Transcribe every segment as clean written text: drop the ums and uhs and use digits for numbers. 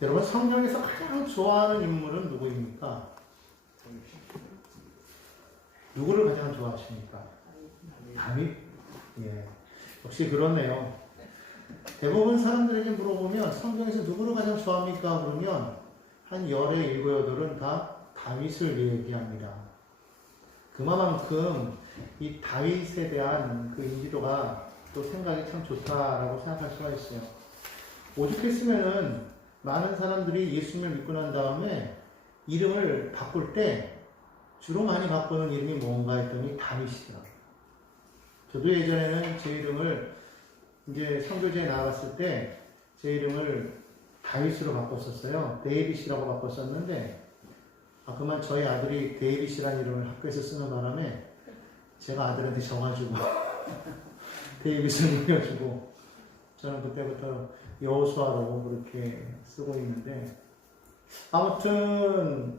여러분 성경에서 가장 좋아하는 인물은 누구입니까? 누구를 가장 좋아하십니까? 다윗? 예, 역시 그렇네요. 대부분 사람들에게 물어보면 성경에서 누구를 가장 좋아합니까? 그러면 한 열의 일곱 여덟은 다 다윗을 얘기합니다. 그만큼 이 다윗에 대한 그 인지도가 또 생각이 참 좋다라고 생각할 수가 있어요. 오죽했으면은 많은 사람들이 예수님을 믿고 난 다음에 이름을 바꿀 때 주로 많이 바꾸는 이름이 뭔가 했더니 다윗이더라고요. 저도 예전에는 제 이름을 이제 선교제에 나갔을 때 제 이름을 다윗으로 바꿨었어요. 데이빗이라고 바꿨었는데 그만 저희 아들이 데이빗이라는 이름을 학교에서 쓰는 바람에 제가 아들한테 져가지고 데이빗을 물려주고 저는 그때부터 여호수아로 그렇게 쓰고 있는데 아무튼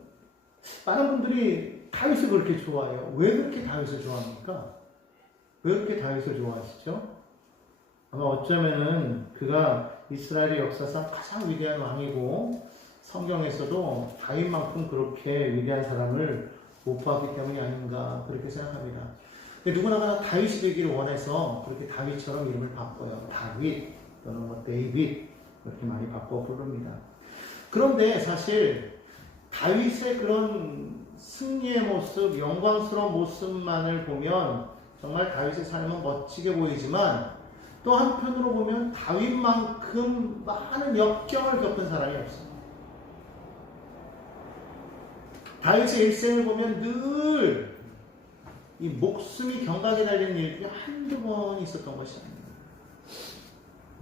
많은 분들이 다윗을 그렇게 좋아해요. 왜 그렇게 다윗을 좋아합니까? 왜 그렇게 다윗을 좋아하시죠? 아마 어쩌면은 그가 이스라엘의 역사상 가장 위대한 왕이고 성경에서도 다윗만큼 그렇게 위대한 사람을 못 봤기 때문이 아닌가 그렇게 생각합니다. 누구나 다윗이 되기를 원해서 그렇게 다윗처럼 이름을 바꿔요. 다윗 또는 뭐 데이빗 그렇게 많이 바꿔 부릅니다. 그런데 사실 다윗의 그런 승리의 모습, 영광스러운 모습만을 보면 정말 다윗의 삶은 멋지게 보이지만 또 한편으로 보면 다윗만큼 많은 역경을 겪은 사람이 없어요. 다윗의 일생을 보면 늘 이 목숨이 경각에 달린 일들이 한두 번 있었던 것이 아닙니다.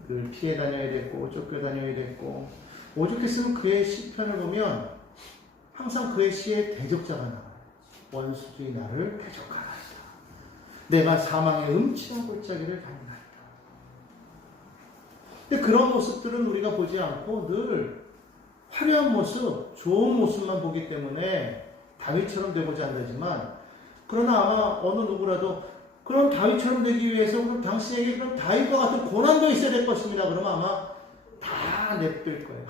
늘 피해 다녀야 됐고 쫓겨 다녀야 됐고 오죽했으면 그의 시편을 보면 항상 그의 시에 대적자가 나와요. 원수들이 나를 대적하나이다. 내가 사망의 음침한 골짜기를 가는나이다. 근데 그런 모습들은 우리가 보지 않고 늘 화려한 모습, 좋은 모습만 보기 때문에 다윗처럼 되고자 한다지만 그러나 아마 어느 누구라도 그런 다윗처럼 되기 위해서 그럼 당신에게 그런 다윗과 같은 고난도 있어야 될 것입니다. 그러면 아마 다 냅둘 거예요.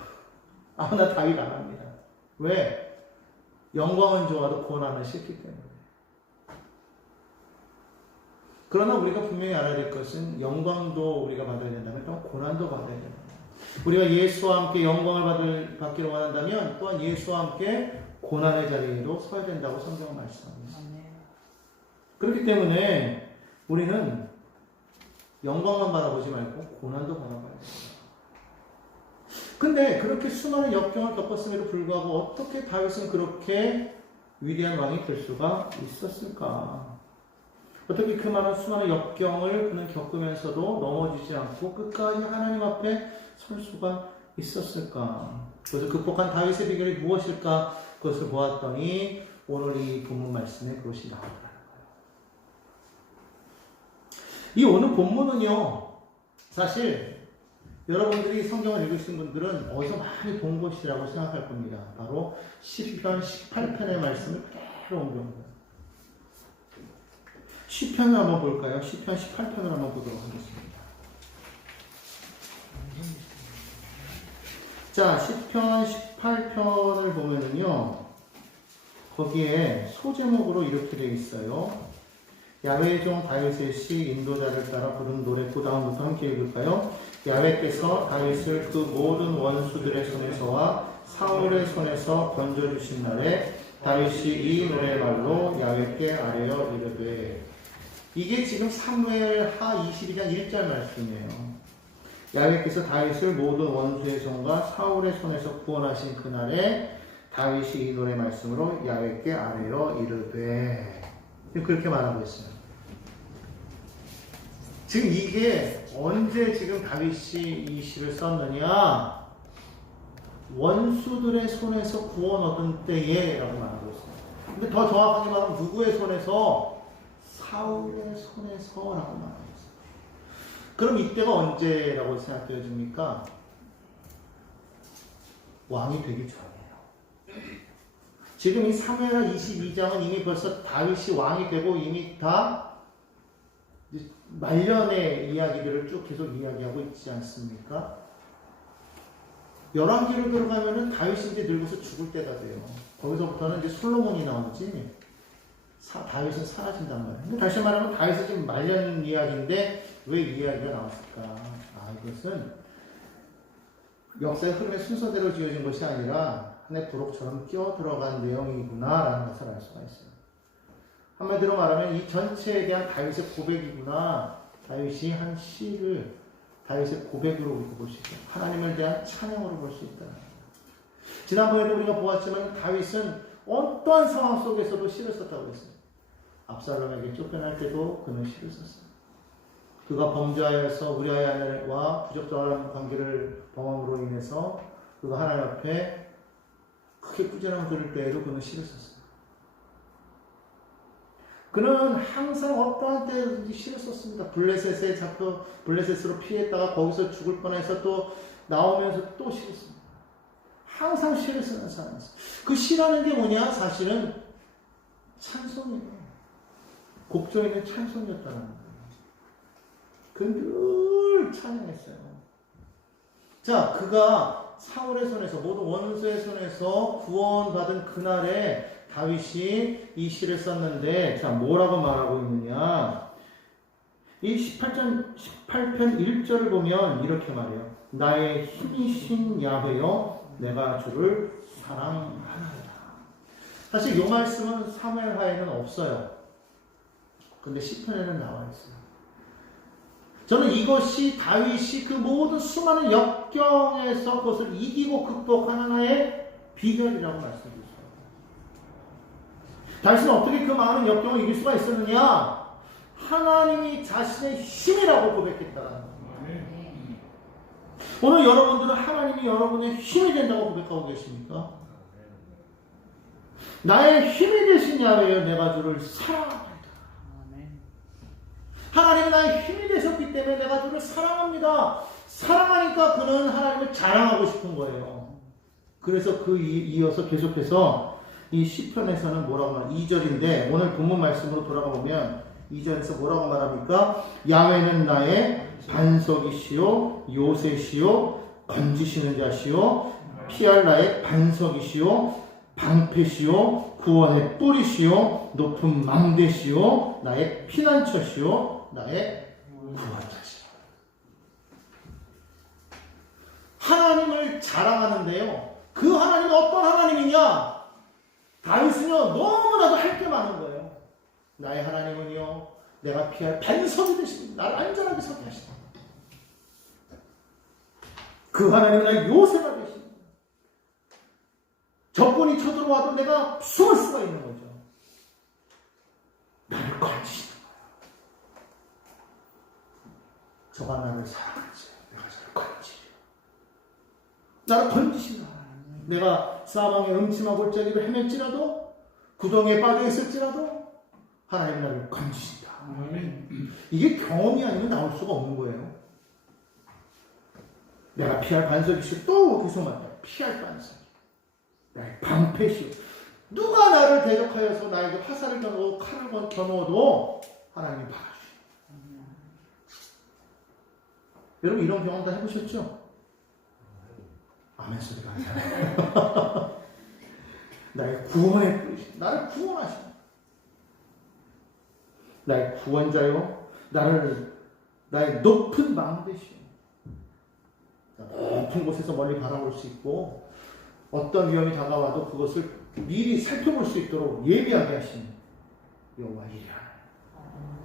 나 다윗 안 합니다. 왜? 영광은 좋아도 고난은 싫기 때문에. 그러나 우리가 분명히 알아야 될 것은 영광도 우리가 받아야 된다면 또 고난도 받아야 된다. 우리가 예수와 함께 영광을 받기를 원한다면 또한 예수와 함께 고난의 자리에도 서야 된다고 성경은 말씀합니다. 그렇기 때문에 우리는 영광만 바라보지 말고 고난도 바라봐야 됩니다. 근데 그렇게 수많은 역경을 겪었음에도 불구하고 어떻게 다윗은 그렇게 위대한 왕이 될 수가 있었을까? 어떻게 그 많은 수많은 역경을 그는 겪으면서도 넘어지지 않고 끝까지 하나님 앞에 설 수가 있었을까? 그래서 극복한 다윗의 비결이 무엇일까? 그것을 보았더니 오늘 이 본문 말씀에 그것이 나오더라고요. 이 오늘 본문은요, 사실 여러분들이 성경을 읽으신 분들은 어디서 많이 본 것이라고 생각할 겁니다. 바로 시편 18편의 말씀을 그대로 옮겨온 거예요. 시편을 한번 볼까요? 시편 18편을 한번 보도록 하겠습니다. 자, 시편 18편을 보면은요, 거기에 소제목으로 이렇게 되어 있어요. 야훼의 종 다윗의 시 인도자를 따라 부른 노래. 그 다음부터 함께 읽을까요? 야훼께서 다윗을 그 모든 원수들의 손에서와 사울의 손에서 건져주신 날에 다윗이 이 노래의 말로 야훼께 아뢰어 이르되. 이게 지금 사무엘하 22장 1절 말씀이에요. 야훼께서 다윗을 모든 원수의 손과 사울의 손에서 구원하신 그날에 다윗이 이 노래 말씀으로 야훼께 아뢰어 이르되. 그렇게 말하고 있어요. 지금 이게 언제 지금 다윗이 이 시를 썼느냐? 원수들의 손에서 구원 얻은 때에 라고 말하고 있어요. 근데 더 정확하게 말하면 누구의 손에서? 사울의 손에서 라고 말하고 있어요. 그럼 이때가 언제라고 생각되어집니까? 왕이 되기 전이에요. 지금 이 사무엘하 22장은 이미 벌써 다윗이 왕이 되고 이미 다 말년의 이야기들을 쭉 계속 이야기하고 있지 않습니까? 열왕기로 들어가면은 다윗이 이제 늙어서 죽을 때가 돼요. 거기서부터는 이제 솔로몬이 나오지. 다윗은 사라진단 말이에요. 근데 다시 말하면 다윗은 지금 말년 이야기인데 왜 이 이야기가 나왔을까? 이것은 역사의 흐름의 순서대로 지어진 것이 아니라 하나의 부록처럼 끼어 들어간 내용이구나라는 것을 알 수가 있어요. 한마디로 말하면 이 전체에 대한 다윗의 고백이구나. 다윗이 한 시를 다윗의 고백으로 우리가 볼 수 있어요. 하나님을 대한 찬양으로 볼 수 있다. 지난번에도 우리가 보았지만 다윗은 어떠한 상황 속에서도 시를 썼다고 했어요. 압살롬에게 쫓겨날 때도 그는 시를 썼어요. 그가 범죄하여서 우리아의 아내와 부적절한 관계를 범함으로 인해서 그가 하나님 앞에 크게 꾸지람을 들을 때에도 그는 시를 썼어요. 그는 항상 어떠한 때든지 시를 썼습니다. 블레셋에 잡혀 블레셋으로 피했다가 거기서 죽을 뻔해서 또 나오면서 또 시를 씁니다. 항상 시를 쓰는 사람이었어요. 그 시라는 게 뭐냐? 사실은 찬송이에요. 곡조 있는 찬송이었다는 거예요. 그 늘 찬양했어요. 자, 그가 사울의 손에서 모든 원수의 손에서 구원받은 그날에 다윗이 이 시를 썼는데, 자, 뭐라고 말하고 있느냐? 이 18편 1절을 보면 이렇게 말해요. 나의 힘이신 야훼여 내가 주를 사랑하나이다. 사실 이 말씀은 사무엘하에는 없어요. 근데 시편에는 나와 있어요. 저는 이것이 다윗이 그 모든 수많은 역경에서 그것을 이기고 극복한 하나의 비결이라고 말씀드렸어요. 다윗은 어떻게 그 많은 역경을 이길 수가 있었느냐? 하나님이 자신의 힘이라고 고백했다라는 거예요. 오늘 여러분들은 하나님이 여러분의 힘이 된다고 고백하고 계십니까? 나의 힘이 되신 야훼여 내가 주를 사랑합니다. 하나님은 나의 힘이 되셨기 때문에 내가 주를 사랑합니다. 사랑하니까 그는 하나님을 자랑하고 싶은 거예요. 그래서 이어서 계속해서 이 시편에서는 뭐라고 말합니까? 2절인데 오늘 본문 말씀으로 돌아가 보면 2절에서 뭐라고 말합니까? 야훼는 나의 반석이시요 요새시요 건지시는 자시요 피할 나의 반석이시요 방패시요 구원의 뿌리시요 높은 망대시요 나의 피난처시요 나의 구원자시요. 하나님을 자랑하는데요. 그 하나님은 어떤 하나님이냐? 다윗은요 너무나도 할 게 많은 거예요. 나의 하나님은요 내가 피할 반석이 되십니다. 나를 안전하게 서게 하시다. 그 하나님은 나의 요새가 되십니다. 적군이 쳐들어와도 내가 숨을 수가 있는 거죠. 나를 건지시는 거예요. 저가 나를 사랑하지. 내가 저를 건지려. 나를 건지시는 거예요. 내가 사망의 음침한 골짜기를 헤맸지라도 구덩이에 빠져있을지라도 하나님 나를 건지신다. 이게 경험이 아니면 나올 수가 없는 거예요. 내가 피할 반석이시오. 또 계속 말해요. 피할 반석. 나의 방패시오. 누가 나를 대적하여서 나에게 화살을 겨누고 칼을 겨누어도 하나님이 막아주시오. 여러분 이런 경험 다 해보셨죠? 아멘 소리가 안 나요. 나의 구원의 뿌리시오. 나를 구원하시오. 나의 구원자요. 나의 높은 망대시오. 높은 곳에서 멀리 바라볼 수 있고 어떤 위험이 다가와도 그것을 미리 살펴볼 수 있도록 예비하게 하시는 여호와 이레 하나님.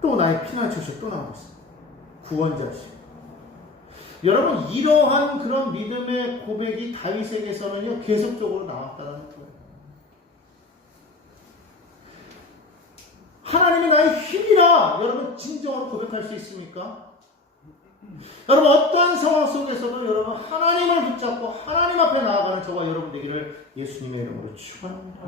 또 나의 피난처시 또 나오고 있습니다. 구원자시. 여러분 이러한 그런 믿음의 고백이 다윗에게서는요 계속적으로 나왔다는 거예요. 하나님이 나의 힘이라 여러분 진정으로 고백할 수 있습니까? 여러분 어떠한 상황 속에서도 여러분 하나님을 붙잡고 하나님 앞에 나아가는 저와 여러분 되기를 예수님의 이름으로 축원합니다.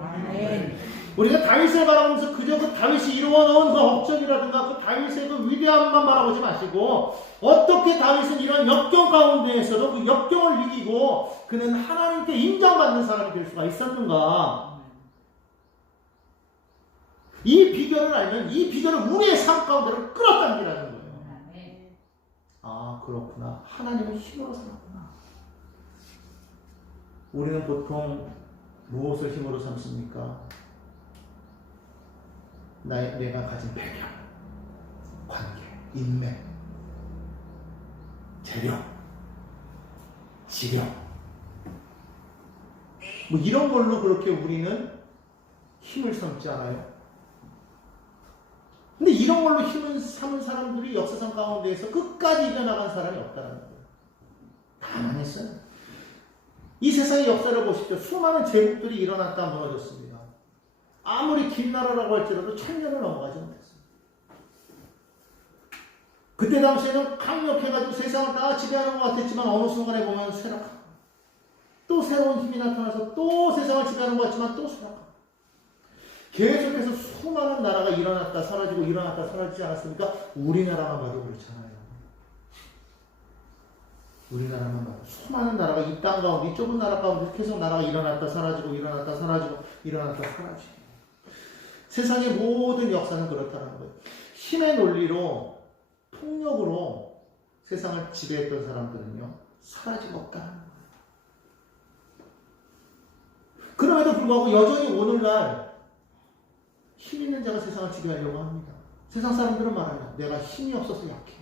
우리가 다윗을 바라보면서 그저 그 다윗이 이루어놓은 그 업적이라든가 그 다윗의 그 위대함만 바라보지 마시고 어떻게 다윗은 이런 역경 가운데에서도 그 역경을 이기고 그는 하나님께 인정받는 사람이 될 수가 있었는가? 이 비결을 알면 이 비결을 우리의 삶 가운데로 끌어당기라는 거예요. 아, 그렇구나. 하나님은 힘으로 삼았구나. 우리는 보통 무엇을 힘으로 삼습니까? 내가 가진 배경, 관계, 인맥, 재력, 지력, 뭐 이런 걸로 그렇게 우리는 힘을 삼지 않아요? 근데 이런 걸로 힘을 삼은 사람들이 역사상 가운데에서 끝까지 이겨나간 사람이 없다는 거예요. 다 망했어요. 이 세상의 역사를 보십시오. 수많은 제국들이 일어났다 무너졌습니다. 아무리 긴 나라라고 할지라도 1000년을 넘어가지 못했어요. 그때 당시에는 강력해가지고 세상을 다 지배하는 것 같았지만 어느 순간에 보면 쇠락하고 또 새로운 힘이 나타나서 또 세상을 지배하는 것 같지만 또 쇠락하고 계속해서 수많은 나라가 일어났다 사라지고 일어났다 사라지지 않았습니까? 우리나라만 봐도 그렇잖아요. 우리나라만 봐도 수많은 나라가 이 땅 가운데, 이 좁은 나라 가운데 계속 나라가 일어났다 사라지고 일어났다 사라지고 일어났다 사라지고 세상의 모든 역사는 그렇다는 거예요. 힘의 논리로 폭력으로 세상을 지배했던 사람들은요 사라지고 없다는 거예요. 그럼에도 불구하고 여전히 오늘날 힘 있는 자가 세상을 지배하려고 합니다. 세상 사람들은 말하냐, 내가 힘이 없어서 약해.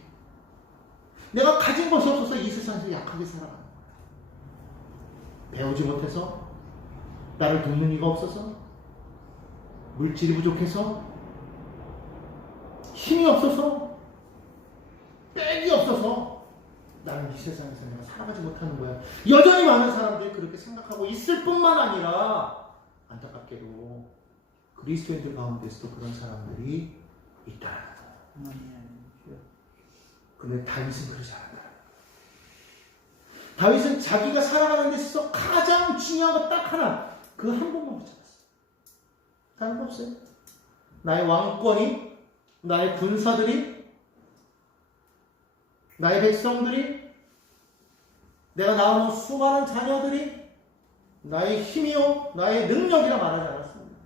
내가 가진 것이 없어서 이 세상에서 약하게 살아가는 거야. 배우지 못해서, 나를 돕는 이가 없어서, 물질이 부족해서, 힘이 없어서, 백이 없어서 나는 이 세상에서 내가 살아가지 못하는 거야. 여전히 많은 사람들이 그렇게 생각하고 있을 뿐만 아니라 안타깝게도 그리스도인들 가운데서도 그런 사람들이 있다는 거예요. 근데 다윗은 그러지 않았다. 다윗은 자기가 살아가는 데 있어서 가장 중요한 것 딱 하나, 그 한 번만 붙잡았어요. 다른 거 없어요. 나의 왕권이, 나의 군사들이, 나의 백성들이, 내가 낳아놓은 수많은 자녀들이 나의 힘이요, 나의 능력이라 말하지 않았습니다.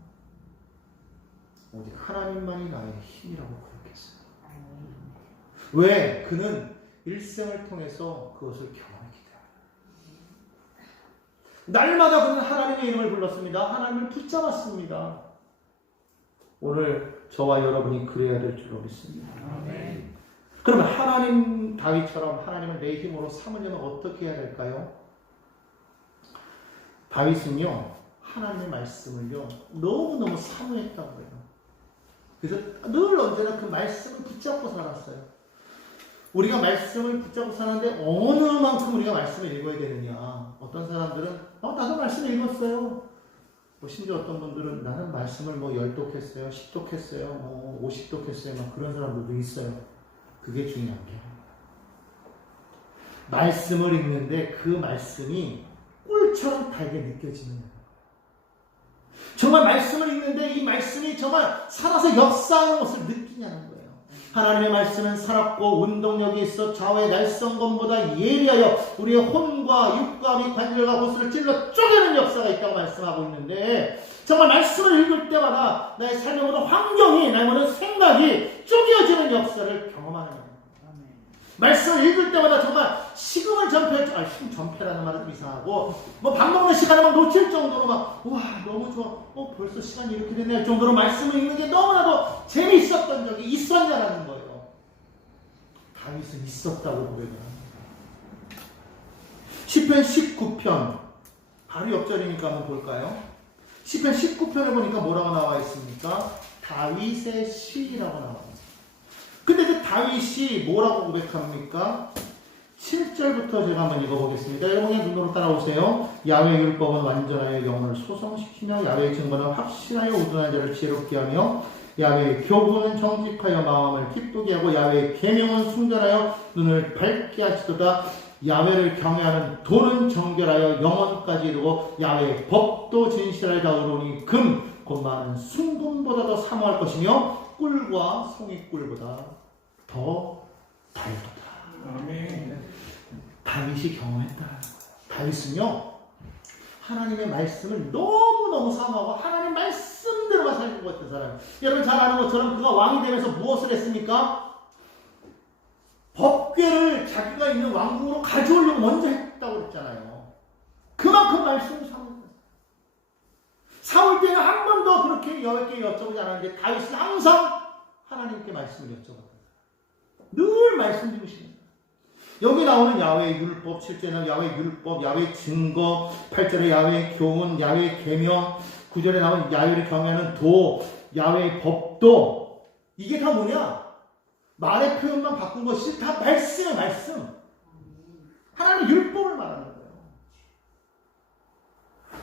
오직 하나님만이 나의 힘이라고 고백했어요. 왜? 그는 일생을 통해서 그것을 경험했기 때문에. 날마다 그는 하나님의 이름을 불렀습니다. 하나님을 붙잡았습니다. 오늘 저와 여러분이 그래야 될 줄로 믿습니다. 아멘. 그러면 하나님 다윗처럼 하나님을 내 힘으로 삼으려면 어떻게 해야 될까요? 다윗은요 하나님의 말씀을요 너무너무 사모했다고 해요. 그래서 늘 언제나 그 말씀을 붙잡고 살았어요. 우리가 말씀을 붙잡고 사는데 어느 만큼 우리가 말씀을 읽어야 되느냐. 어떤 사람들은 나도 말씀을 읽었어요. 심지어 어떤 분들은 나는 말씀을 10독 했어요, 10독 했어요, 50독 했어요. 막 그런 사람들도 있어요. 그게 중요한 게 말씀을 읽는데 그 말씀이 꿀처럼 달게 느껴지는 거예요. 정말 말씀을 읽는데 이 말씀이 정말 살아서 역사하는 것을 느끼냐는 거예요. 하나님의 말씀은 살았고 운동력이 있어 좌우의 날성검보다 예리하여 우리의 혼과 육과 및 관절과 고수를 찔러 쪼개는 역사가 있다고 말씀하고 있는데 정말 말씀을 읽을 때마다 나의 삶의 모든 환경이, 나의 모든 생각이 쪼개어지는 역사를 경험하는 거예요. 말씀을 읽을 때마다 정말 식음을 전폐라는 말은 좀 이상하고 밥 먹는 시간에 막 놓칠 정도로 와 너무 좋아, 벌써 시간이 이렇게 됐네 할 정도로 말씀을 읽는 게 너무나도 재미있었던 적이 있었냐라는 거예요. 다윗은 있었다고 고백을 합니다. 시편 19편 바로 옆절이니까 한번 볼까요? 시편 19편을 보니까 뭐라고 나와 있습니까? 다윗의 시라고 나와 있습니다. 근데 그 다윗이 뭐라고 고백합니까? 7절부터 제가 한번 읽어보겠습니다. 여러분의 눈으로 따라오세요. 야훼의 율법은 완전하여 영혼을 소성시키며 야훼의 증거는 확신하여 우둔한 자를 지혜롭게 하며 야훼의 교훈은 정직하여 마음을 기쁘게 하고 야훼의 계명은 순결하여 눈을 밝게 하시도다. 야훼를 경외하는 도는 정결하여 영혼까지 이루고 야훼의 법도 진실하여 다우로니 금 곧 많은 순금보다도 사모할 것이며 꿀과 송이꿀보다 더 달도다. 아멘. 다윗이 경험했다는 거예요. 다윗은요 하나님의 말씀을 너무너무 사모하고 하나님 말씀대로만 살고 있던 사람. 여러분 잘 아는 것처럼 그가 왕이 되면서 무엇을 했습니까? 법궤를 자기가 있는 왕국으로 가져오려고 먼저 했다고 그랬잖아요. 그만큼 말씀을 사모했어요. 사울 때는 한 번도 그렇게 여호와께 여쭤보지 않았는데 다윗은 항상 하나님께 말씀을 여쭤봤어요. 늘 말씀 주시는 거예요. 여기 나오는 야훼의 율법, 7절에는 야훼의 율법, 야훼의 증거, 8절에 야훼의 교훈, 야훼의 계명, 9절에 나오는 야훼를 경외하는 도, 야훼의 법도, 이게 다 뭐냐? 말의 표현만 바꾼 것이 다 말씀이에요, 말씀. 하나님의 율법을 말하는 거예요.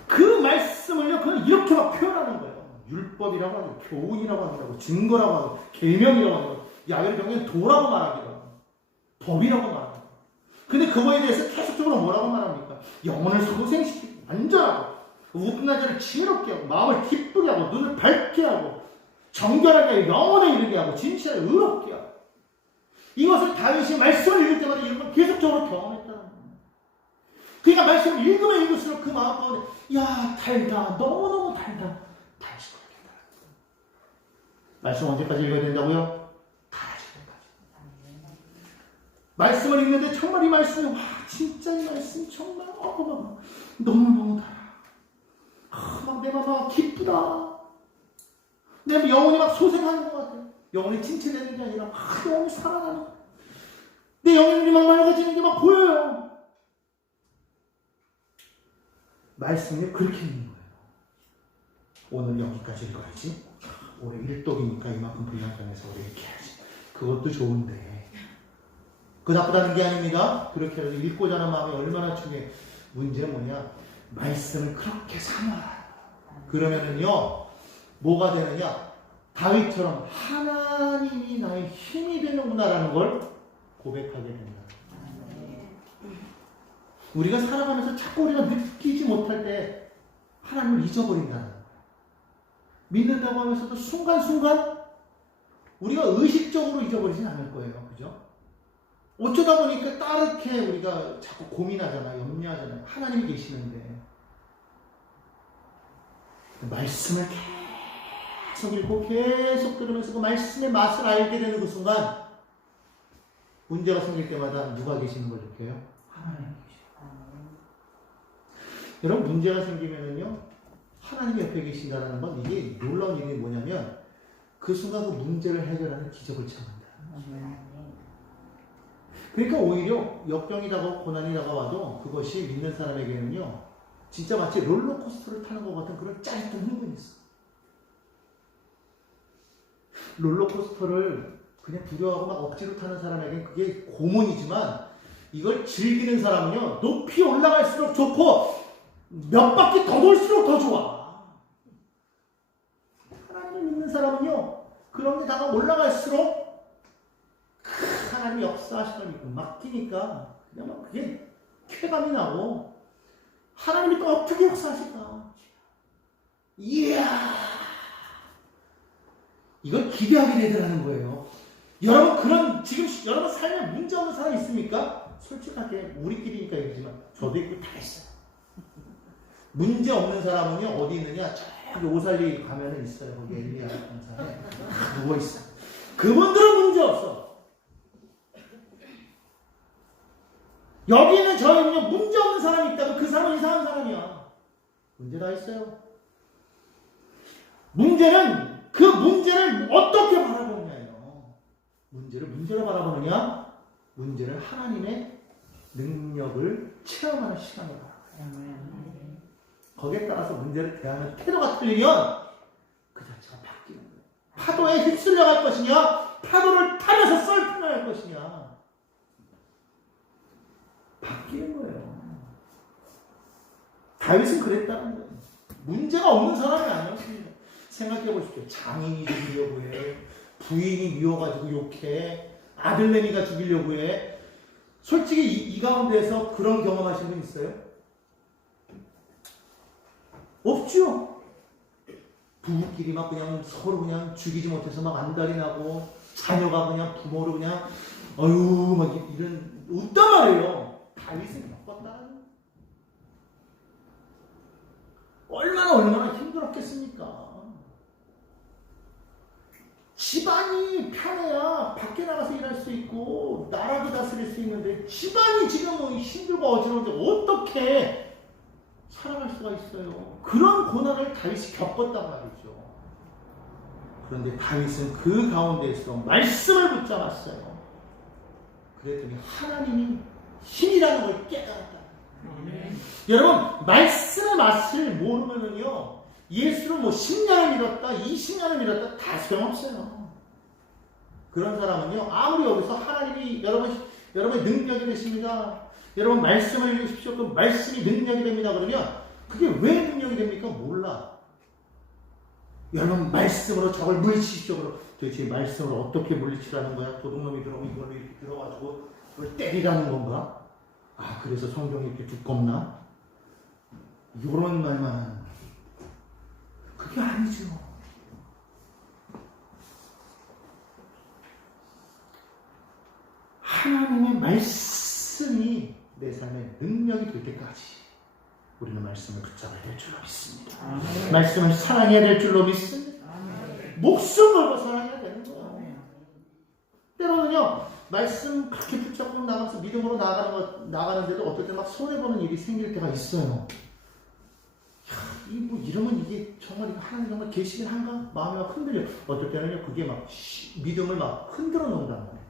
그 말씀을요, 그냥 이렇게 막 표현하는 거예요. 율법이라고 하고, 교훈이라고 하고, 증거라고 하고, 계명이라고 하고, 야훼를 경외하는 도라고 말하기도 하고, 법이라고 말하고. 근데 그거에 대해서 계속적으로 뭐라고 말합니까? 영혼을 소생시키고, 안전하고, 우둔한 지혜롭게 하고, 마음을 기쁘게 하고, 눈을 밝게 하고, 정결하게 하고, 영혼에 이르게 하고, 진실하게 의롭게 하고. 이것을 다윗이 말씀을 읽을 때마다 이런 걸 계속적으로 경험했다는 거예요. 그러니까 말씀을 읽으면 읽을수록 그 마음 가운데, 야, 달다. 너무너무 달다. 다윗이 그렇게 달다. 말씀 언제까지 읽어야 된다고요? 말씀을 읽는데 정말 이 말씀이 와 진짜 이 말씀 정말 너무너무 달아. 막 내 마음이 기쁘다. 내 영혼이 막 소생하는 것 같아. 영혼이 침체되는 게 아니라 막 영혼이 살아나는 거야. 내 영혼이 막 맑아지는 게 막 보여요. 말씀이 그렇게 있는 거예요. 오늘 여기까지 읽어야지. 올해 일독이니까 이만큼 분량장에서 우리 이렇게 해야지. 그것도 좋은데 그 나쁘다는 게 아닙니다. 그렇게 해서 읽고자 하는 마음이 얼마나 중요해. 문제는 뭐냐? 말씀을 그렇게 사모하라. 그러면은요, 뭐가 되느냐? 다윗처럼 하나님이 나의 힘이 되는구나라는 걸 고백하게 된다. 우리가 살아가면서 자꾸 우리가 느끼지 못할 때 하나님을 잊어버린다는 거예요. 믿는다고 하면서도 순간순간 우리가 의식적으로 잊어버리진 않을 거예요. 그죠? 어쩌다 보니까 따르게 우리가 자꾸 고민하잖아요. 염려하잖아요. 하나님이 계시는데. 말씀을 계속 읽고 계속 들으면서 그 말씀의 맛을 알게 되는 그 순간 문제가 생길 때마다 누가 계시는 걸 느껴요? 하나님이 계시고. 여러분 문제가 생기면은요 하나님이 옆에 계신다는 건 이게 놀라운 일이 뭐냐면 그 순간 그 문제를 해결하는 기적을 체험한다. 그러니까 오히려 역경이 다가오고 고난이 다가와도 그것이 믿는 사람에게는요 진짜 마치 롤러코스터를 타는 것 같은 그런 짜릿한 흥분이 있어. 롤러코스터를 그냥 두려워하고 막 억지로 타는 사람에게는 그게 고문이지만 이걸 즐기는 사람은요 높이 올라갈수록 좋고 몇 바퀴 더 돌수록 더 좋아. 하나님을 믿는 사람은요 그런 데다가 올라갈수록 하나님이 역사하시는 걸 맡기니까 그냥 막 그게 쾌감이 나고 하나님이 또 어떻게 역사하실까? 이야 이걸 기대하게 되더라는 거예요. 여러분 그런 지금 여러분 삶에 문제 없는 사람 있습니까? 솔직하게 우리끼리니까 얘기지만 저도 있고 다 있어요. 문제 없는 사람은요 어디 있느냐? 저기 오살리 가면은 있어요. 거기 엘리야 강산에 누워 있어. 그분들은 문제 없어. 여기 있는 저희는요 문제 없는 사람이 있다면 그 사람은 이상한 사람이야. 문제 다 있어요. 문제는 그 문제를 어떻게 바라보느냐예요. 문제를 문제로 바라보느냐, 문제를 하나님의 능력을 체험하는 시간으로 바라봐요. 거기에 따라서 문제를 대하는 태도가 틀리면 그 자체가 바뀌는 거예요. 파도에 휩쓸려 갈 것이냐, 파도를 타면서 썰풀할 것이냐, 바뀌는 거예요. 다윗은 그랬다는 거예요. 문제가 없는 사람이 아니었습니다. 생각해 보십시오. 장인이 죽이려고 해. 부인이 미워가지고 욕해. 아들내미가 죽이려고 해. 솔직히 이 가운데에서 그런 경험하신 분 있어요? 없죠. 부부끼리 막 그냥 서로 그냥 죽이지 못해서 막 안달이 나고 자녀가 그냥 부모를 그냥 어휴 막 이런 없단 말이에요. 다윗은 겪었다는 얼마나 힘들었겠습니까? 집안이 편해야 밖에 나가서 일할 수 있고 나라도 다스릴 수 있는데 집안이 지금 힘들고 어지러운데 어떻게 살아갈 수가 있어요? 그런 고난을 다윗이 겪었단 말이죠. 그런데 다윗은 그 가운데에서 말씀을 붙잡았어요. 그랬더니 하나님이 힘이라는 걸 깨달았다. 여러분, 말씀의 맛을 모르면은요, 예수를 뭐 10년을 믿었다, 20년을 믿었다, 다 소용없어요. 그런 사람은요, 아무리 여기서 하나님이 여러분의 능력이 되십니다. 여러분, 말씀을 읽으십시오. 그럼 말씀이 능력이 됩니다. 그러면 그게 왜 능력이 됩니까? 몰라. 여러분, 말씀으로 저걸 물리치십시오. 그럼 도대체 말씀을 어떻게 물리치라는 거야? 도둑놈이 들어오면 이걸로 이렇게 들어가지고 그걸 때리라는 건가? 아, 그래서 성경이 이렇게 두껍나? 이런 말만 하는 거예요. 그게 아니죠. 하나님의 말씀이 내 삶의 능력이 될 때까지 우리는 말씀을 붙잡아야 될 줄로 믿습니다. 아멘. 말씀을 사랑해야 될 줄로 믿습니다. 아멘. 목숨 걸고 사랑해야 되는 거예요. 때로는요, 말씀 그렇게 붙잡고 나가면서 믿음으로 나가는데도 어떨 때 막 손해보는 일이 생길 때가 있어요. 뭐 이러면 이게 정말 하나님 정말 계시긴 한가? 마음이 막 흔들려. 어떨 때는요, 그게 막 믿음을 막 흔들어 놓는다는 거예요.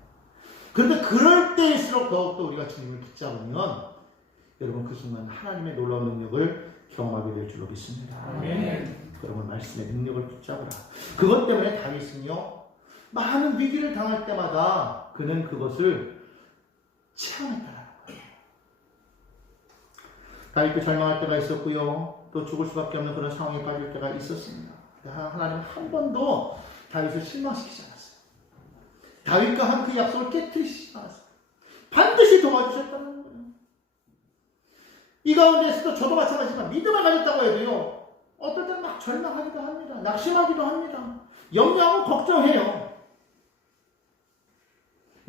그런데 그럴 때일수록 더욱더 우리가 주님을 붙잡으면 여러분 그 순간 하나님의 놀라운 능력을 경험하게 될 줄로 믿습니다. 아멘. 여러분 말씀의 능력을 붙잡으라. 그것 때문에 다윗은요, 많은 위기를 당할 때마다 그는 그것을 체험했다라는 거예요. 다윗도 절망할 때가 있었고요. 또 죽을 수밖에 없는 그런 상황에 빠질 때가 있었습니다. 하나님 한 번도 다윗을 실망시키지 않았어요. 다윗과 한 그 약속을 깨뜨리시지 않았어요. 반드시 도와주셨다는 거예요. 이 가운데에서도 저도 마찬가지지만 믿음을 가졌다고 해도요, 어떨 때는 막 절망하기도 합니다. 낙심하기도 합니다. 염려하고 걱정해요.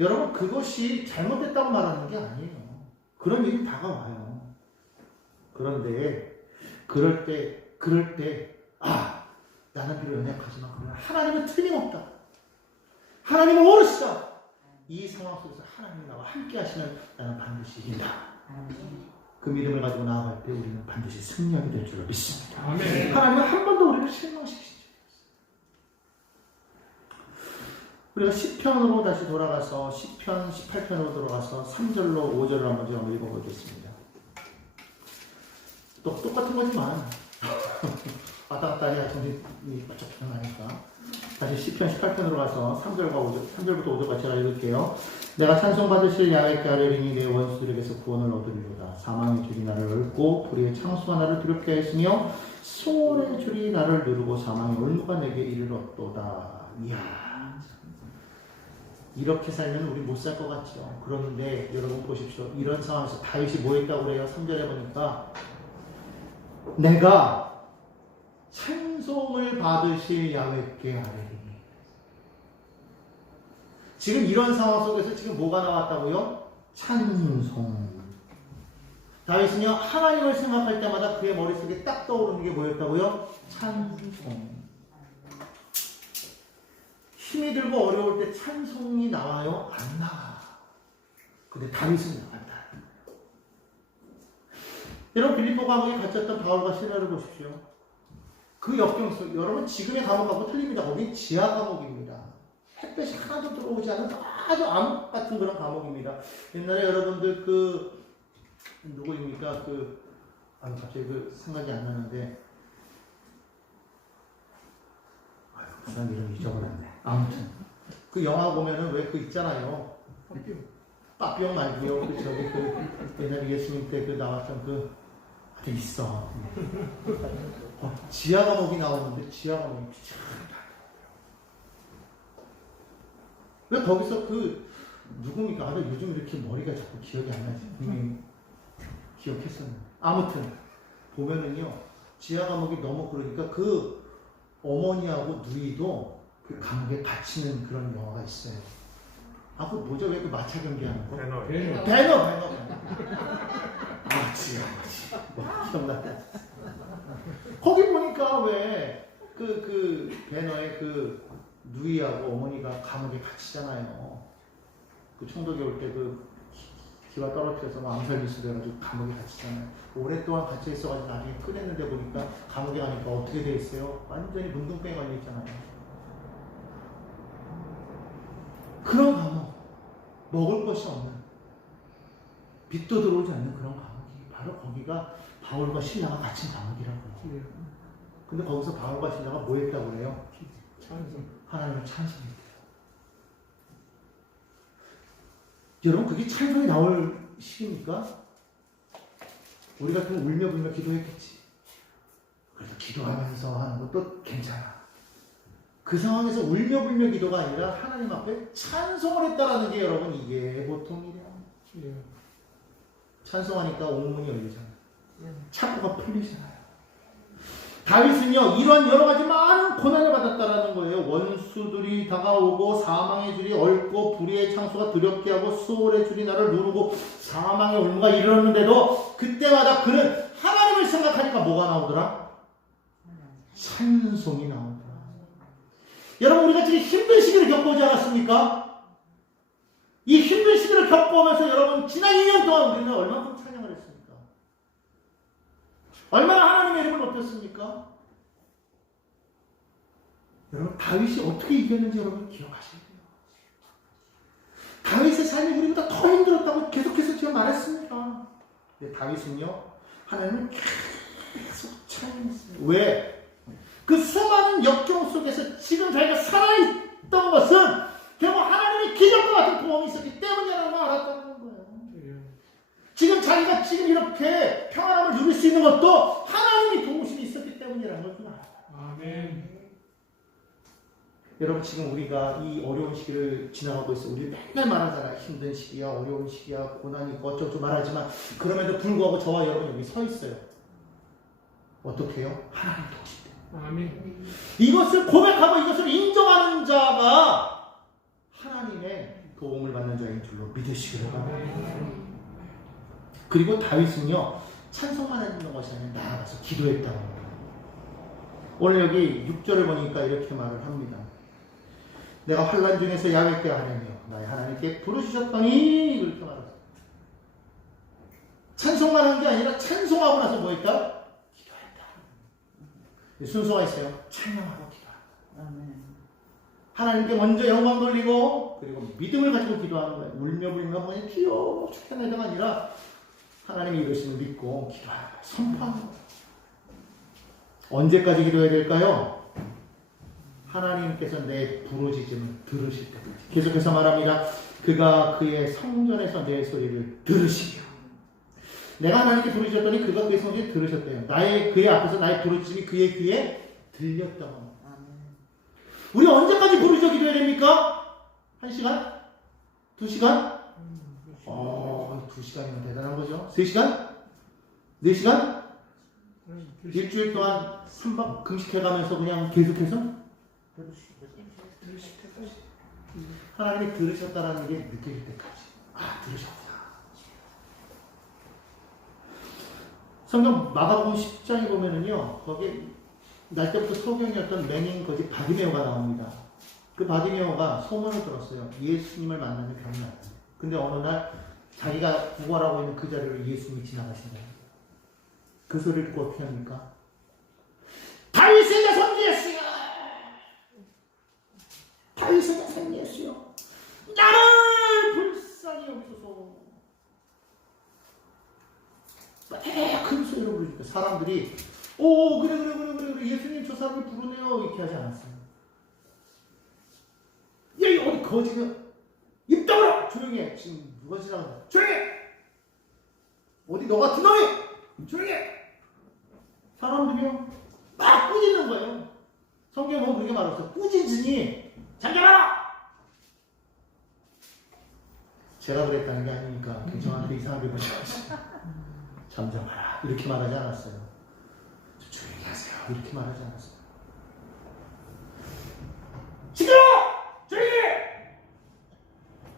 여러분, 그것이 잘못됐다고 말하는 게 아니에요. 그런 일이 다가와요. 그런데 그럴 때 나는 비록 연약하지만 그러나 하나님은 틀림없다. 하나님은 오르시다. 이 상황 속에서 하나님이 나와 함께 하시면 나는 반드시 이긴다. 그 믿음을 가지고 나아갈 때 우리는 반드시 승리하게 될 줄로 믿습니다. 아멘. 하나님은 한 번도 우리를 실망시키시지 않습니다. 우리가 시편으로 다시 돌아가서 시편 18편으로 돌아가서 3절로 5절을 한번 읽어보겠습니다. 똑같은 거지만 왔다 갔다 해야 정신이 바짝 편하니까 다시 시편 18편으로 가서 3절부터 5절까지 제가 읽을게요. 내가 찬송받으실 야훼께 아뢰리니 내 원수들에게서 구원을 얻으리로다. 사망의 줄이 나를 얽고 불의의 창수가 나를 두렵게 하였으며 소원의 줄이 나를 누르고 사망의 올무가 내게 이르렀도다. 이야, 이렇게 살면 우리 못 살 것 같죠. 그런데 여러분 보십시오. 이런 상황에서 다윗이 뭐 했다고 그래요? 3절에 보니까 내가 찬송을 받으실 야훼께 아뢰리니. 지금 이런 상황 속에서 지금 뭐가 나왔다고요? 찬송. 다윗은요, 하나님을 생각할 때마다 그의 머릿속에 딱 떠오르는 게 뭐였다고요? 찬송. 힘이 들고 어려울 때 찬송이 나와요? 안 나와. 근데 다윗은 나왔다. 여러분, 빌립보 감옥에 갇혔던 바울과 시라를 보십시오. 그 역경 속, 여러분 지금의 감옥하고 틀립니다. 거기 지하 감옥입니다. 햇볕이 하나도 들어오지 않은 아주 암흑 같은 그런 감옥입니다. 옛날에 여러분들 누구입니까? 갑자기 생각이 안 나는데, 부산 이름 잊어버렸네. 아무튼 그 영화 보면은 왜 있잖아요. 빠삐용 말고요. 옛날에 예수님 때 나왔던 아주 있어. 지하 감옥이 나오는데 지하 감옥이 왜 거기서 누굽니까? 요즘 이렇게 머리가 자꾸 기억이 안 나지. 분명히 기억했었는데. 아무튼 보면은요, 지하 감옥이 너무 그러니까 어머니하고 누이도 그 감옥에 갇히는 그런 영화가 있어요. 뭐죠? 왜 마차 경기하는 거? 배너. 지하. 기억났다. 거기 보니까 왜 배너에 누이하고 어머니가 감옥에 갇히잖아요. 그 총독이 올 때 그 기와 떨어뜨려서 뭐 암살 미수돼가지고 감옥에 갇히잖아요. 오랫동안 갇혀 있어가지고 나중에 끌었는데 보니까 감옥에 가니까 어떻게 돼 있어요? 완전히 문둥병에 걸려 있잖아요. 그런 감옥, 먹을 것이 없는, 빛도 들어오지 않는 그런 감옥이 바로 거기가 바울과 신라가 갇힌 감옥이라고요. 근데 거기서 바울과 신라가 뭐 했다고 그래요? 하나님을 찬송했대요. 여러분, 그게 찬송이 나올 시기입니까? 우리 같으면 울며 불며 기도했겠지. 그래도 기도하면서 하는 것도 괜찮아. 그 상황에서 울며 불며 기도가 아니라 하나님 앞에 찬송을 했다라는 게 여러분, 이게 보통 일이야. 찬송하니까 옥문이 열리잖아요. 착고가 풀리잖아요. 다윗은요, 이런 여러 가지 많은 고난을 받았다라는 거예요. 원수들이 다가오고 사망의 줄이 얽고 불의의 창수가 두렵게 하고 수월의 줄이 나를 누르고 사망의 올무가 이르렀는데도 그때마다 그는 하나님을 생각하니까 뭐가 나오더라? 찬송이 나오더라. 여러분, 우리가 지금 힘든 시기를 겪어오지 않았습니까? 이 힘든 시기를 겪어오면서 여러분, 지난 2년 동안 우리는 얼마큼 찬양을 했습니까? 얼마나 하나님의 이름을 높였습니까? 여러분, 다윗이 어떻게 이겼는지 여러분 기억하셔야 돼요. 다윗의 삶이 우리보다 더 힘들었다고 계속해서 제가 말했습니다. 근데 다윗은요, 하나님을 계속 찬양했어요. 왜? 그 수많은 역경 속에서 지금 자기가 살아있던 것은 결국 하나님의 기적과 같은 도움이 있었기 때문이라는 걸 알았다는 거예요. 지금 자기가 지금 이렇게 평안함을 누릴 수 있는 것도 하나님의 도우심이 있었기 때문이라는 걸 알아요. 아멘. 여러분, 지금 우리가 이 어려운 시기를 지나가고 있어요. 우리 맨날 말하잖아. 힘든 시기야, 어려운 시기야, 고난이 있고 어쩌고 말하지만 그럼에도 불구하고 저와 여러분 여기 서 있어요. 어떻게 해요? 하나님 도우심 때문에. 아멘. 이것을 고백하고 이것을 인정하는 자가 하나님의 도움을 받는 자인 줄로 믿으시기를 바랍니다. 그리고 다윗은요, 찬송만 했는 것이 아니라 나아가서 기도했다고 합니다. 오늘 여기 6절을 보니까 이렇게 말을 합니다. 내가 환난 중에서 야훼께 하나며 나의 하나님께 부르짖었더니 그렇게 말했어요. 찬송만 한 게 아니라 찬송하고 나서 뭐 했다? 기도했다. 순서가 있어요. 찬양하고 기도한다. 하나님께 먼저 영광 돌리고 그리고 믿음을 가지고 기도하는 거예요. 울며 불며 그냥 기어 축해내다가 아니라 하나님이 이러시는 믿고 기도하는 거예요. 선포하는 거예요. 언제까지 기도해야 될까요? 하나님께서 내 부르짖음을 들으실 때까지. 계속해서 말합니다. 그가 그의 성전에서 내 소리를 들으시며. 내가 하나님께 부르짖었더니 그가 그의 성전에 들으셨대요. 그의 앞에서 나의 부르짖음이 그의 귀에 들렸다고 합니다. 우리 언제까지 부르짖어 기도해야 됩니까? 1시간? 2시간? 2시간이면 대단한 거죠. 3시간? 4시간? 일주일 동안 3박 금식해가면서 그냥 계속해서 하나님이 들으셨다라는 게 느껴질 때까지. 들으셨구나. 성경 마가복음 10장에 보면은요, 거기 날 때부터 소경이었던 맹인 거지 바디메오가 나옵니다. 그 바디메오가 소문을 들었어요. 예수님을 만나면 병이 났다. 근데 어느 날 자기가 구걸하고 있는 그 자리로 예수님이 지나가신다. 그 소리를 듣고 어떻게 합니까? 다윗의 자손 예수여! 다윗의 자손 예수여! 나를 불쌍히 여기소서! 큰 소리로 부르니까 사람들이 그래 예수님 저 사람을 부르네요 이렇게 하지 않았어요. 야 어디 거지냐? 입 다물어! 조용히 해. 지금 누가 지나간다. 조용히 해! 어디 너 같은 놈이! 조용히 해! 사람들이요 막 꾸짖는 거예요. 성경에 보면 그렇게 말했어요. 꾸짖으니 잠잠하라! 제가 그랬다는 게 아니니까 굉장한데 이상하게 보셔가지고 잠잠하라 이렇게 말하지 않았어요. 조용히 하세요 이렇게 말하지 않았어요. 시끄러워! 조용히 해!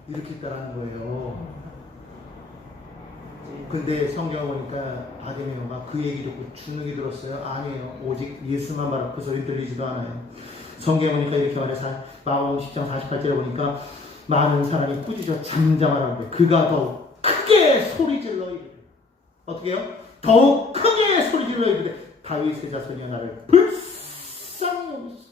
이렇게 했다라는 거예요. 근데 성경 보니까 바디메오가 그 얘기 듣고 주눅이 들었어요. 아니에요. 오직 예수만 말하고 그 소리 들리지도 않아요. 성경에 보니까 이렇게 말해 마가복음 10장 48절에 보니까 많은 사람이 꾸짖어 잠잠하라고 해. 그가 더욱 크게 소리질러 이르되 어떻게 해요? 더욱 크게 소리질러 이르되 다윗의 자손이여 나를 불쌍히 여기소서.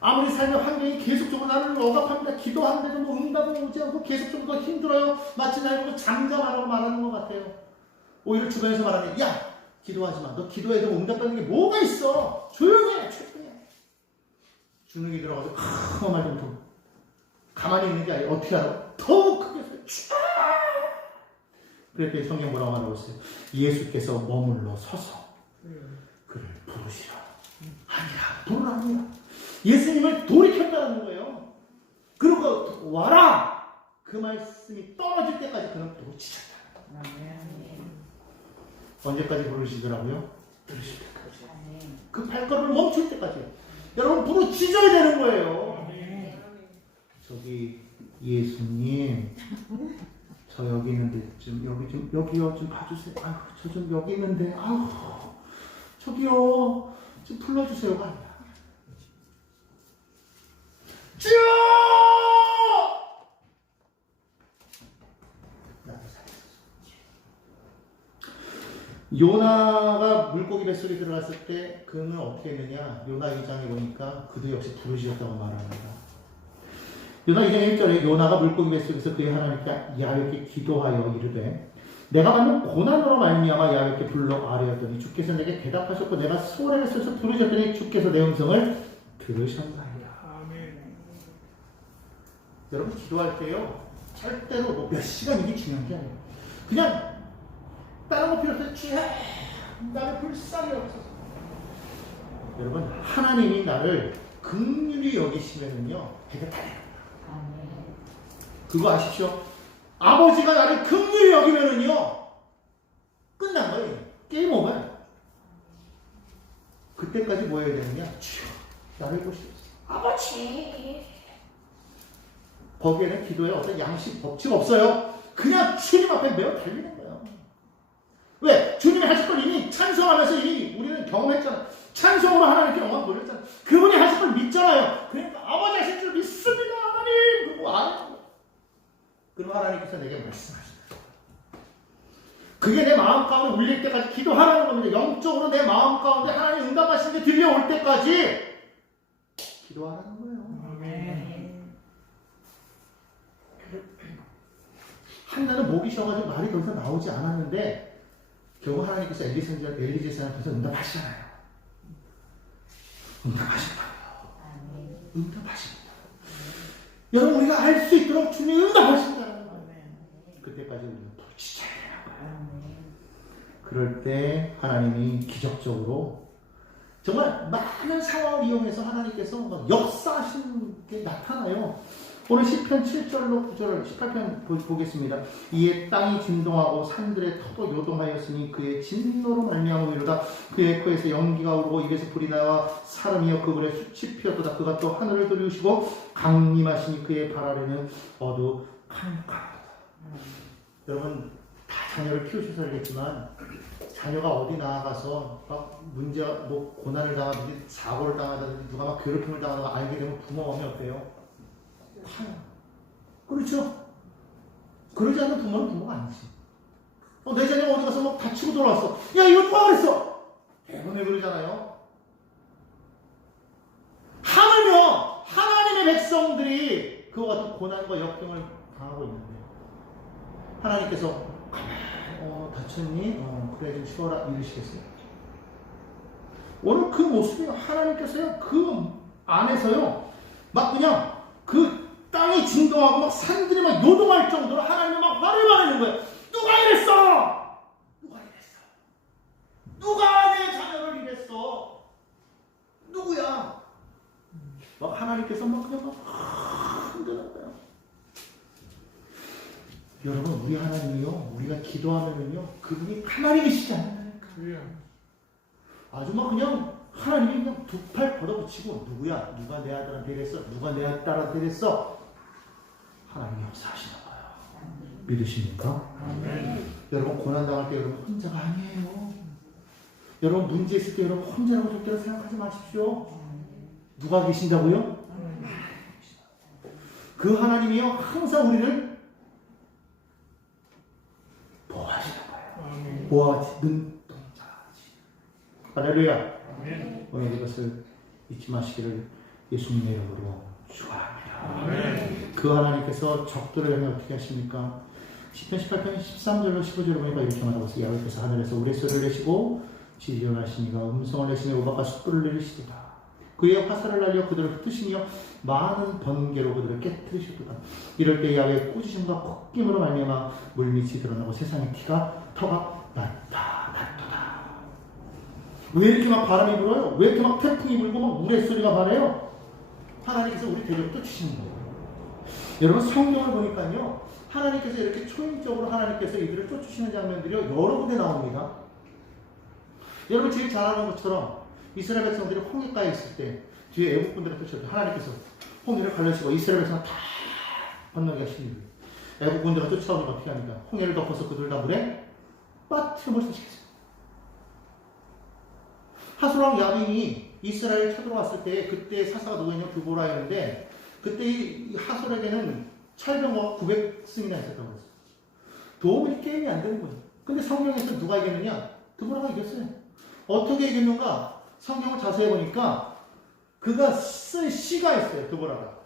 아무리 삶의 환경이 계속적으로 나를 억압합니다. 기도하는데도 뭐 응답은 오지 않고 계속적으로 더 힘들어요. 마치 날 보고 잠잠하라고 말하는 것 같아요. 오히려 주변에서 말하는 야 기도하지 마. 너 기도해도 응답받는 게 뭐가 있어. 조용히 해. 조용히 해. 주눅이 들어가서 말좀 가만히 있는 게 아니라 어떻게 하라고? 더욱 크게 소리 그랬더니 성경 뭐라고 말하고 있어요? 예수께서 머물러 서서 그를 부르시라. 아니라 부르라니라. 예수님을 돌이켰다는 거예요. 그리고 와라. 그 말씀이 떨어질 때까지 그는 부르짖었다. 언제까지 부르시더라고요? 부르실 때까지. 그 발걸음을 멈출 때까지. 여러분 부르짖어야 되는 거예요. 저기 예수님 저 여기 있는데 여기요 좀 봐주세요. 아유 저 좀 여기 있는데 아유 저기요 좀 불러주세요. 아니야. 주여! 요나가 물고기 뱃속에 들어갔을 때 그는 어떻게 했느냐? 요나 2장에 보니까 그도 역시 부르짖었다고 말합니다. 요나 2장 1절에 요나가 물고기 뱃속에서 그의 하나님께 야훼께 기도하여 이르되 내가 받는 고난으로 말미암아 야훼께 불러 아뢰었더니 주께서 내게 대답하셨고 내가 소리를 써서 부르짖었더니 주께서 내 음성을 들으셨나이다. 아멘. 여러분 기도할 때요 절대로 뭐 몇 시간 이게 중요한 게 아니에요. 그냥 다른 거 필요 없어요. 주여 나를 불쌍히 여기소서. 여러분 하나님이 나를 긍휼히 여기시면은요 해가 다 돼요. 그거 아십시오? 아버지가 나를 긍휼히 여기면은요 끝난 거예요. 게임 오버야. 그때까지 뭐 해야 되느냐? 주여 나를 보시옵소서. 아버지. 거기에는 기도에 어떤 양식 법칙 없어요. 그냥 주님 앞에 매어 달리는 거예요. 왜? 주님이 하실 걸 이미 찬송하면서 이미 우리는 경험했잖아요. 찬송으로 하나님께 영광 돌렸잖아요. 그분이 하실 걸 믿잖아요. 그러니까 아버지 하실 줄 믿습니다. 하나님. 그리고 안 해요. 그럼 하나님께서 내게 말씀하십니다. 그게 내 마음 가운데 울릴 때까지 기도하라는 겁니다. 영적으로 내 마음 가운데 하나님 응답하시는 게 들려올 때까지 기도하라는 거예요. 아멘. 한나는 목이 쉬어가지고 말이 더 이상 나오지 않았는데 결국 하나님께서 엘리제사한테서 응답하시잖아요. 응답하신다고요. 응답하십니다. 여러분 우리가 알 수 있도록 주님이 응답하신다는 거예요. 그때까지 우리는 부르짖어야 되는 거예요. 그럴 때 하나님이 기적적으로 정말 많은 상황을 이용해서 하나님께서 막 역사하시는 게 나타나요. 오늘 시편 7절로 9절을 18편 보겠습니다. 이에 땅이 진동하고 산들의 터도 요동하였으니 그의 진노로 말미암아 이르다. 그의 코에서 연기가 오르고 입에서 불이 나와 사람이여 그물에 숯이 피었도다. 그가 또 하늘을 두르시고 강림하시니 그의 발 아래는 어두컴컴하다. 여러분 다 자녀를 키우셔서 알겠지만 자녀가 어디 나아가서 막 문제가 뭐 고난을 당하든지 사고를 당하든지 누가 막 괴롭힘을 당하다가 알게 되면 부모 마음이 어때요? 그렇죠? 그러지 않는 부모는 부모가 아니지. 내 자녀가 어디 가서 막 다치고 돌아왔어. 야, 이거 누가 그랬어? 대부분 왜 그러잖아요? 하물며 하나님의 백성들이 그와 같은 고난과 역경을 당하고 있는데 하나님께서 다쳤니? 그래 좀 쉬어라 이러시겠어요? 오늘 그 모습이 하나님께서요 그 안에서요 막 그냥 그 땅이 진동하고 막 산들이 막 요동할 정도로 하나님이 막 화를 받는 거예요. 누가 이랬어? 누가 이랬어? 누가 내 자녀를 이랬어? 누구야? 막 하나님께서 막 그냥 막 흔드는 거예요. 여러분 우리 하나님이요 우리가 기도하면은요 그분이 하나님이시지 않나요? 아주 막 그냥 하나님이 그냥 두 팔 걷어붙이고 누구야? 누가 내 아들한테 이랬어? 누가 내 딸한테 이랬어? 하나님이 역사하시는 거예요. 믿으십니까? 여러분 고난당할 때 여러분 혼자가 아니에요. 여러분 문제 있을 때 여러분 혼자라고 절대로 생각하지 마십시오. 누가 계신다고요? 그 하나님이요 항상 우리를 보호하시는 거예요. 보호하시는 동자지. 할렐루야. 오늘 이것을 잊지 마시기를 예수님의 이름으로 축원합니다. 그 하나님께서 적들을 향해 어떻게 하십니까? 시편 18편 13절로 15절을 보니까 이렇게 말하고 있어요. 여호와께서 하늘에서 우레소리를 내시고 지지를 하시니가 음성을 내시며 우박과 숯불을 내리시도다. 그의 화살을 날려 그들을 흩으시며 많은 번개로 그들을 깨뜨리셨도다. 이럴 때 야훼의 꾸짖음과 콧김으로 말미암아 물밑이 드러나고 세상의 터가 나타났도다. 왜 이렇게 막 바람이 불어요? 왜 이렇게 막 태풍이 불고 막 우레소리가 발해요? 하나님께서 우리 대적을 쫓으시는 거예요. 여러분 성경을 보니까요 하나님께서 이렇게 초인적으로 하나님께서 이들을 쫓으시는 장면들이 여러 군데 나옵니다. 여러분 제일 잘 아는 것처럼 이스라엘 백성들이 홍해가에 있을 때 뒤에 애국군들을 쫓을 때 하나님께서 홍해를 갈라시고 이스라엘 백성 다 건너게 하시는 거예요. 애국군들을 쫓아오는 걸 어떻게 합니까? 홍해를 덮어서 그들 다 물에 빠뜨려 버리시겠어요. 하수랑 야민이 이스라엘에 쳐들어왔을 때 그때 사사가 누구였냐? 드보라였는데 그때 이 하솔에게는 철병거가 900승이나 있었다고 했어요. 도움이 게임이 안 되는 거예요. 근데 성경에서 누가 이겼느냐? 드보라가 이겼어요. 어떻게 이겼는가? 성경을 자세히 보니까 그가 쓴 시가 있어요. 드보라가.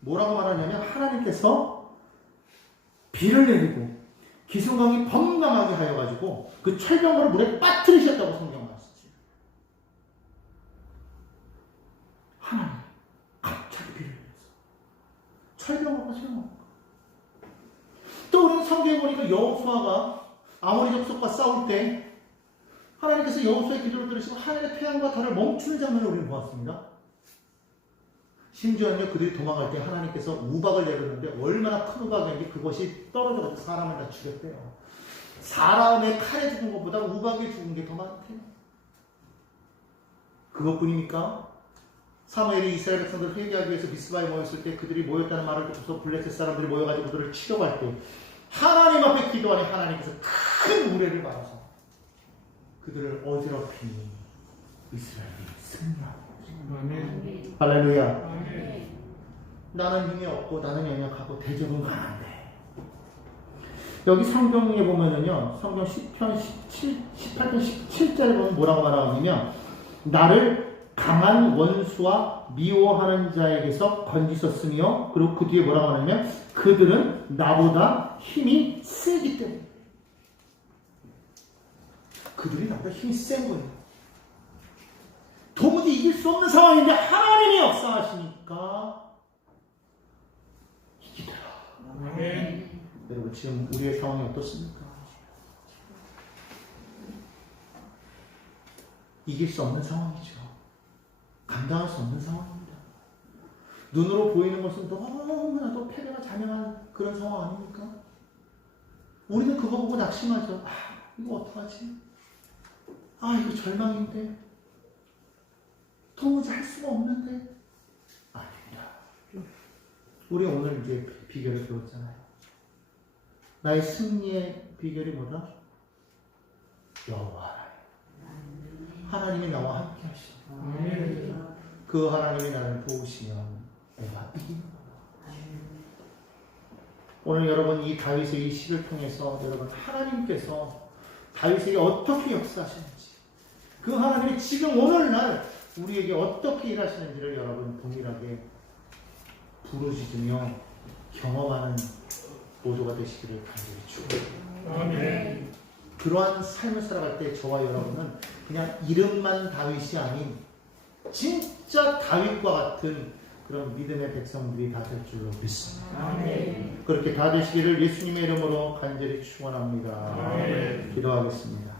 뭐라고 말하냐면 하나님께서 비를 내리고 기승강이 범람하게 하여가지고 그 철병거를 물에 빠뜨리셨다고 성경 말씀하셨어요. 하나님 갑자기 비를 내렸어. 철병거가 세워놓은 거야. 또 우리는 성경에 보니까 여호수아가 아모리 족속과 싸울 때 하나님께서 여호수아의 기도를 들으시고 하늘의 태양과 달을 멈추는 장면을 우리는 보았습니다. 심지어는 그들이 도망갈 때 하나님께서 우박을 내렸는데 얼마나 큰 우박이었는지 그것이 떨어져서 사람을 다 죽였대요. 사람의 칼에 죽은 것보다 우박에 죽은 게 더 많대요. 그것뿐입니까? 사무엘이 이스라엘 백성들을 회개하기 위해서 미스바에 모였을 때 그들이 모였다는 말을 듣고서 블레셋 사람들이 모여가지고 그들을 치려고 할 때 하나님 앞에 기도하니 하나님께서 큰 우레를 받아서 그들을 어지럽히니 이스라엘이 승리하고 할렐루야. 나는 힘이 없고 나는 연약하고 대적은 강한데 여기 성경에 보면은요 성경 10편 18편 17절에 보면 뭐라고 말하냐면 나를 강한 원수와 미워하는 자에게서 건지셨으며 그리고 그 뒤에 뭐라고 하냐면 그들은 나보다 힘이 세기 때문에 그들이 나보다 힘이 센 거예요. 도무지 이길 수 없는 상황인데 하나님이 역사하시니까 이기더라. 여러분 지금 우리의 상황이 어떻습니까? 이길 수 없는 상황이죠. 감당할 수 없는 상황입니다. 눈으로 보이는 것은 너무나도 패배가 자명한 그런 상황 아닙니까? 우리는 그거 보고 낙심하죠. 이거 어떡하지? 이거 절망인데 도무지 할 수가 없는데 아닙니다. 우리 오늘 이제 비결을 배웠잖아요. 나의 승리의 비결이 뭐다? 여호와 하나님이 나와 함께 하시오. 그 하나님이 나를 도우시면 내가 이기는 거다. 오늘 여러분 이 다윗의 이 시를 통해서 여러분 하나님께서 다윗에게 어떻게 역사하시는지 그 하나님이 지금 오늘날 우리에게 어떻게 일하시는지를 여러분 동일하게 부르짖으며 경험하는 모두가 되시기를 간절히 축원합니다. 그러한 삶을 살아갈 때 저와 여러분은 그냥 이름만 다윗이 아닌 진짜 다윗과 같은 그런 믿음의 백성들이 다 될 줄로 믿습니다. 그렇게 다 되시기를 예수님의 이름으로 간절히 축원합니다. 기도하겠습니다.